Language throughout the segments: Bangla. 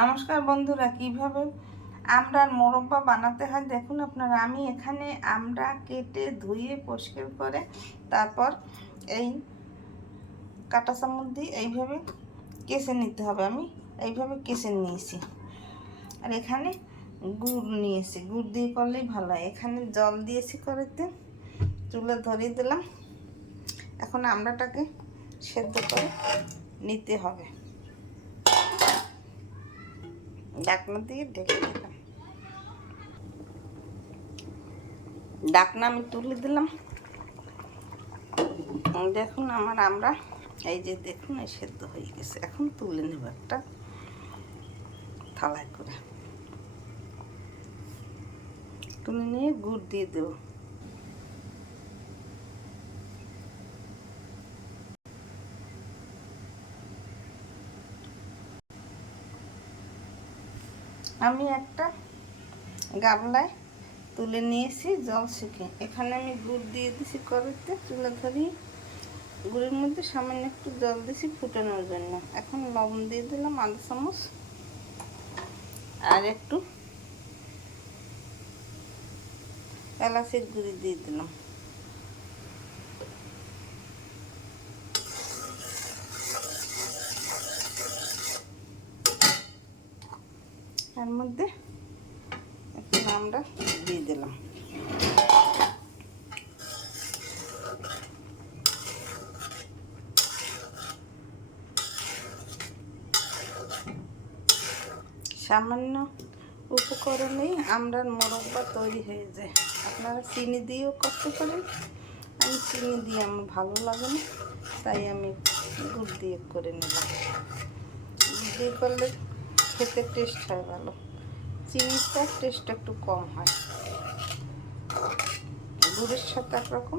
নমস্কার বন্ধুরা, কিভাবে আমড়ার মোরব্বা বানাতে হয় দেখুন আপনারা। আমি এখানে আমড়া কেটে ধুয়ে পরিষ্কার করে তারপর এই কাঁটা চামচ দিয়ে এইভাবে কেসে নিতে হবে। আমি এইভাবে কেসে নিয়েছি। আর এখানে গুড় নিয়েছি, গুড় দিয়ে করলেই ভালো হয়। এখানে জল দিয়েছি কড়াইতে, চুলা ধরিয়ে দিলাম। এখন আমড়াটাকে সেদ্ধ করে নিতে হবে। ঢাকনা দিয়ে ঢেকে দিলাম। ঢাকনা আমি তুলে দিলাম। দেখুন আমার আমড়া এই যে দেখুন এই সেদ্ধ হয়ে গেছে। এখন তুলে নেব একটা থালায় করে। তুলে নিয়ে গুড় দিয়ে দেব। আমি একটা গামলায় তুলে নিয়েছি জল শুকে। এখানে আমি গুড় দিয়ে দিছি কড়াইতে, চুলা ধরিয়ে গুড়ের মধ্যে সামান্য একটু জল দিয়েছি ফুটানোর জন্য। এখন লবণ দিয়ে দিলাম আধা চামচ, আর একটু এলাচের গুঁড়ি দিয়ে দিলাম। এর মধ্যে একটু আমরা দিয়ে দিলাম। সামান্য উপকরণেই আমড়ার মোরব্বা তৈরি হয়ে যায়। আপনারা চিনি দিয়েও করতে পারেন। আমি চিনি দিয়ে আমার ভালো লাগে না, তাই আমি গুড় দিয়ে করে নিলাম। গুড় দিয়ে করলে খেতে টেস্ট হয় ভালো, চিনিটার টেস্ট একটু কম হয়। গুড়ের সাথে একরকম,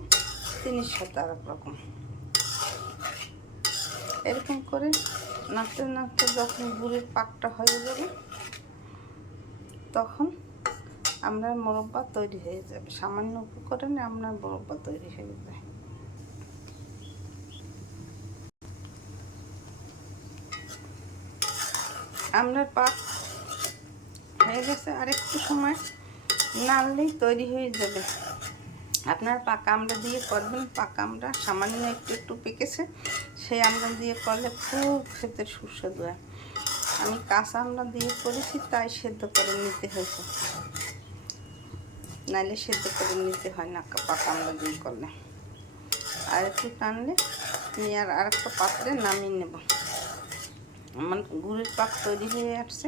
চিনির সাথে আর একরকম। এরকম করে নাড়তে নাড়তে যখন গুড়ের পাকটা হয়ে যাবে তখন আমরা মোরব্বা তৈরি হয়ে যাবে। সামান্য উপকরণে আমরা মোরব্বা তৈরি হয়ে যায়। আমরার পাক হয়ে গেছে, আর একটু সময় নাড়লেই তৈরি হয়ে যাবে। আপনার পাকা আমড়া দিয়ে করবেন। পাকা আমড়া সামান্য একটু একটু পেকেছে, সেই আমড়া দিয়ে করলে খুব খেতে সুস্বাদু হয়। আমি কাঁচা আমড়া দিয়ে করেছি, তাই সেদ্ধ করে নিতে হয়েছে, নাইলে সেদ্ধ করে নিতে হয় না পাকা আমড়া দিয়ে করলে। আর একটু টানলে নিয়ে আর একটা পাত্রে নামিয়ে নেব। আমার গুড়ের পাক তৈরি হয়ে আসছে।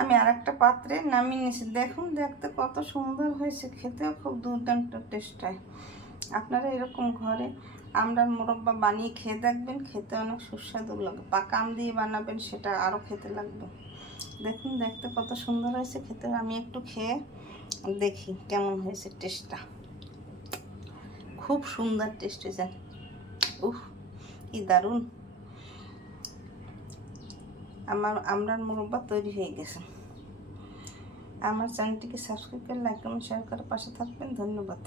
আমি আর একটা পাত্রে নামিয়ে নিয়েছি। দেখুন দেখতে কত সুন্দর হয়েছে, খেতেও খুব দুর্দান্ত টেস্ট হয়। আপনারা এরকম ঘরে আমড়ার মোরব্বা বানিয়ে খেয়ে দেখবেন, খেতে অনেক সুস্বাদু লাগে। পাকা আম দিয়ে বানাবেন, সেটা আরও খেতে লাগবে। দেখুন দেখতে কত সুন্দর হয়েছে, খেতে আমি একটু খেয়ে দেখি কেমন হয়েছে টেস্টটা। খুব সুন্দর টেস্ট হয়েছে। উফ, কি দারুণ! আমার আমড়ার মোরব্বা তৈরি হয়ে গেছে। আমার চ্যানেলটিকে সাবস্ক্রাইব করে লাইক কমেন্ট শেয়ার করে পাশে থাকবেন। ধন্যবাদ।